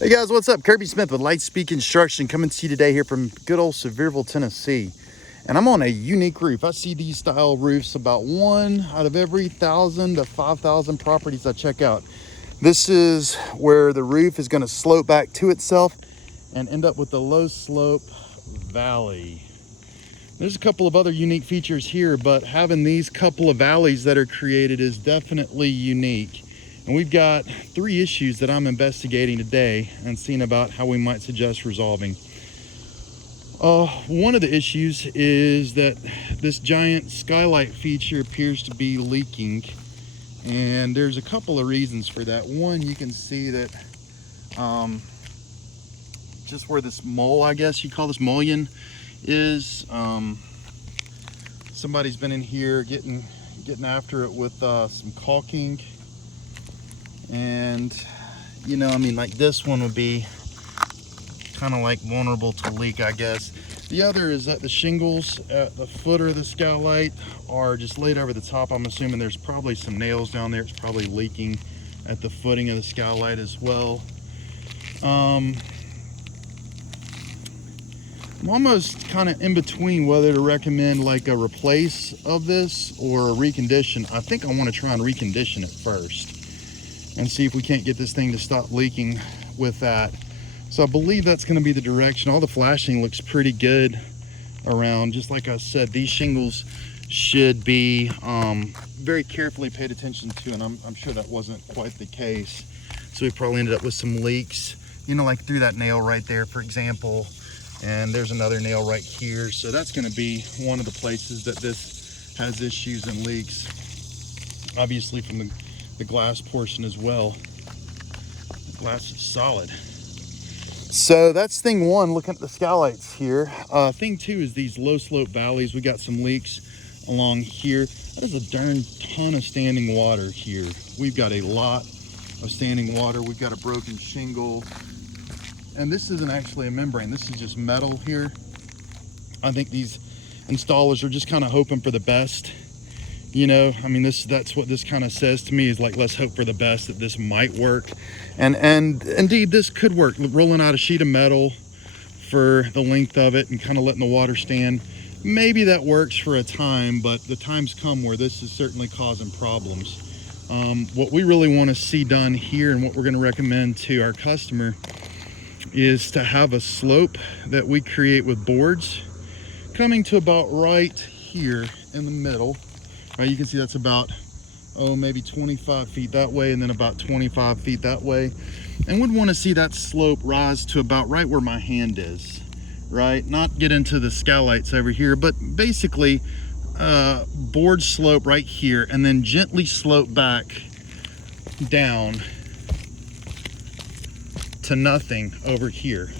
Hey guys, what's up? Kirby Smith with Lightspeed Construction coming to you today here from good old Sevierville, Tennessee. And I'm on a unique roof. I see these style roofs about 1 out of every 1,000 to 5,000 properties I check out. This is where the roof is going to slope back to itself and end up with a low slope valley. There's a couple of other unique features here, but having these couple of valleys that are created is definitely unique. And we've got 3 issues that I'm investigating today and seeing about how we might suggest resolving. One of the issues is that this giant skylight feature appears to be leaking. And there's a couple of reasons for that. One, you can see that just where this mole, I guess you call this mullion, is, somebody's been in here getting after it with some caulking. And you know, I mean, like this one would be kind of like vulnerable to leak, I guess. The other is that the shingles at the footer of the skylight are just laid over the top. I'm assuming there's probably some nails down there. It's probably leaking at the footing of the skylight as well. I'm almost kind of in between whether to recommend like a replace of this or a recondition. I think I want to try and recondition it first and see if we can't get this thing to stop leaking with that. So I believe that's going to be the direction. All the flashing looks pretty good around. Just like I said, these shingles should be very carefully paid attention to, and I'm sure that wasn't quite the case. So we probably ended up with some leaks, you know, like through that nail right there, for example. And there's another nail right here. So that's going to be one of the places that this has issues and leaks. Obviously from the glass portion as well. The glass is solid. So that's thing one, looking at the skylights here. Thing two is these low slope valleys. We got some leaks along here. There's a darn ton of standing water here. We've got a lot of standing water. We've got a broken shingle. And this isn't actually a membrane. This is just metal here. I think these installers are just kind of hoping for the best. You know, I mean, that's what this kind of says to me, is like, let's hope for the best that this might work. And indeed, this could work. Rolling out a sheet of metal for the length of it and kind of letting the water stand. Maybe that works for a time, but the times come where this is certainly causing problems. What we really want to see done here, and what we're going to recommend to our customer, is to have a slope that we create with boards coming to about right here in the middle. Right, you can see that's about, maybe 25 feet that way, and then about 25 feet that way. And we'd want to see that slope rise to about right where my hand is, right? Not get into the skylights over here, but basically board slope right here, and then gently slope back down to nothing over here,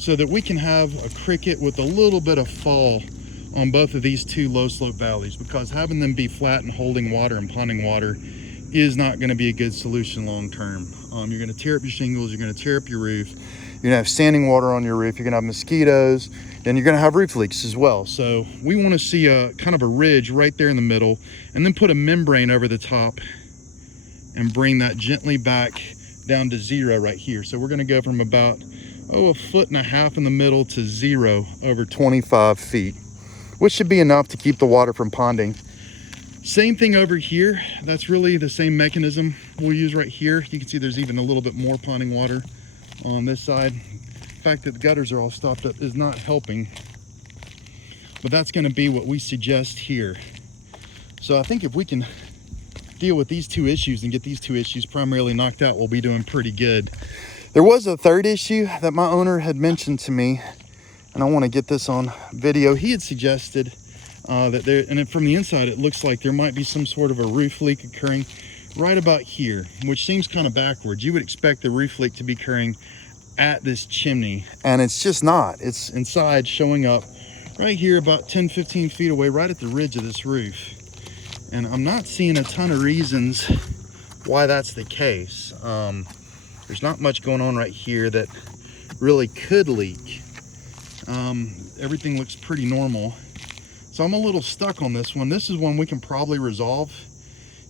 so that we can have a cricket with a little bit of fall on both of these 2 low slope valleys, because having them be flat and holding water and ponding water is not going to be a good solution long term. You're going to tear up your shingles, you're going to tear up your roof, you're going to have standing water on your roof, you're going to have mosquitoes, and you're going to have roof leaks as well. So we want to see a kind of a ridge right there in the middle, and then put a membrane over the top and bring that gently back down to 0 right here. So we're going to go from about 1.5 feet in the middle to 0 over 25 feet, which should be enough to keep the water from ponding. Same thing over here. That's really the same mechanism we'll use right here. You can see there's even a little bit more ponding water on this side. The fact that the gutters are all stopped up is not helping, but that's going to be what we suggest here. So I think if we can deal with these 2 issues and get these 2 issues primarily knocked out, we'll be doing pretty good. There was a third issue that my owner had mentioned to me, and I want to get this on video. He had suggested that there, and from the inside, it looks like there might be some sort of a roof leak occurring right about here, which seems kind of backwards. You would expect the roof leak to be occurring at this chimney, and it's just not. It's inside, showing up right here about 10-15 feet away, right at the ridge of this roof. And I'm not seeing a ton of reasons why that's the case. There's not much going on right here that really could leak. Everything looks pretty normal. So I'm a little stuck on this one. This is one we can probably resolve,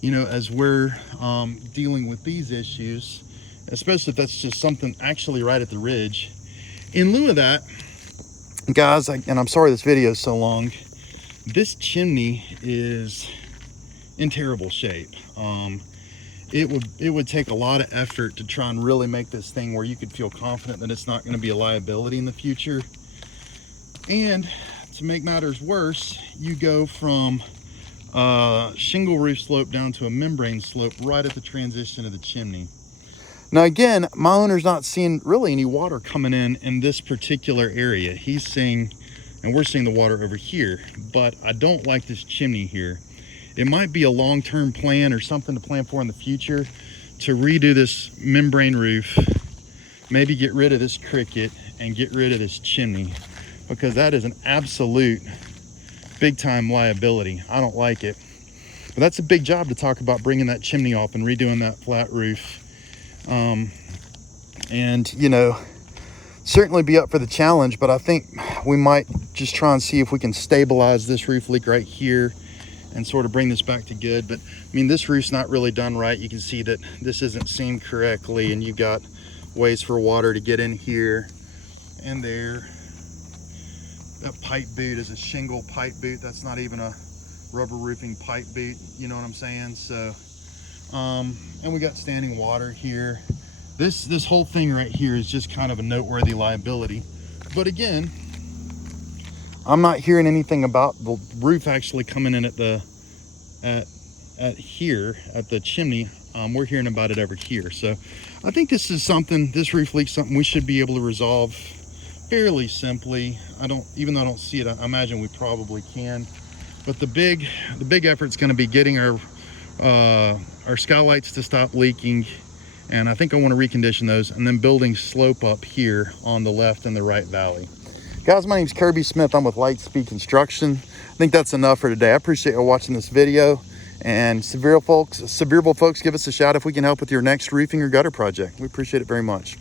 you know, as we're dealing with these issues. especially if that's just something actually right at the ridge. In lieu of that, guys, and I'm sorry this video is so long, this chimney is in terrible shape. It would take a lot of effort to try and really make this thing where you could feel confident that it's not going to be a liability in the future. And to make matters worse, you go from shingle roof slope down to a membrane slope right at the transition of the chimney. Now again, my owner's not seeing really any water coming in this particular area. He's seeing, and we're seeing the water over here, but I don't like this chimney here. It might be a long-term plan or something to plan for in the future to redo this membrane roof, maybe get rid of this cricket and get rid of this chimney, because that is an absolute big time liability. I don't like it. But that's a big job to talk about, bringing that chimney off and redoing that flat roof. And you know, certainly be up for the challenge, but I think we might just try and see if we can stabilize this roof leak right here and sort of bring this back to good. But I mean, this roof's not really done right. You can see that this isn't seamed correctly, and you've got ways for water to get in here and there. That pipe boot is a shingle pipe boot. That's not even a rubber roofing pipe boot, you know what I'm saying? So and we got standing water here. This whole thing right here is just kind of a noteworthy liability. But again, I'm not hearing anything about the roof actually coming in at the here at the chimney. We're hearing about it over here. So I think this roof leak, something we should be able to resolve fairly simply. Even though I don't see it, I imagine we probably can. But the big effort's going to be getting our skylights to stop leaking, and I think I want to recondition those, and then building slope up here on the left and the right valley. Guys, my name's Kirby Smith. I'm with Lightspeed Construction. I think that's enough for today. I appreciate you watching this video. And Sevierville folks, give us a shout if we can help with your next roofing or gutter project. We appreciate it very much.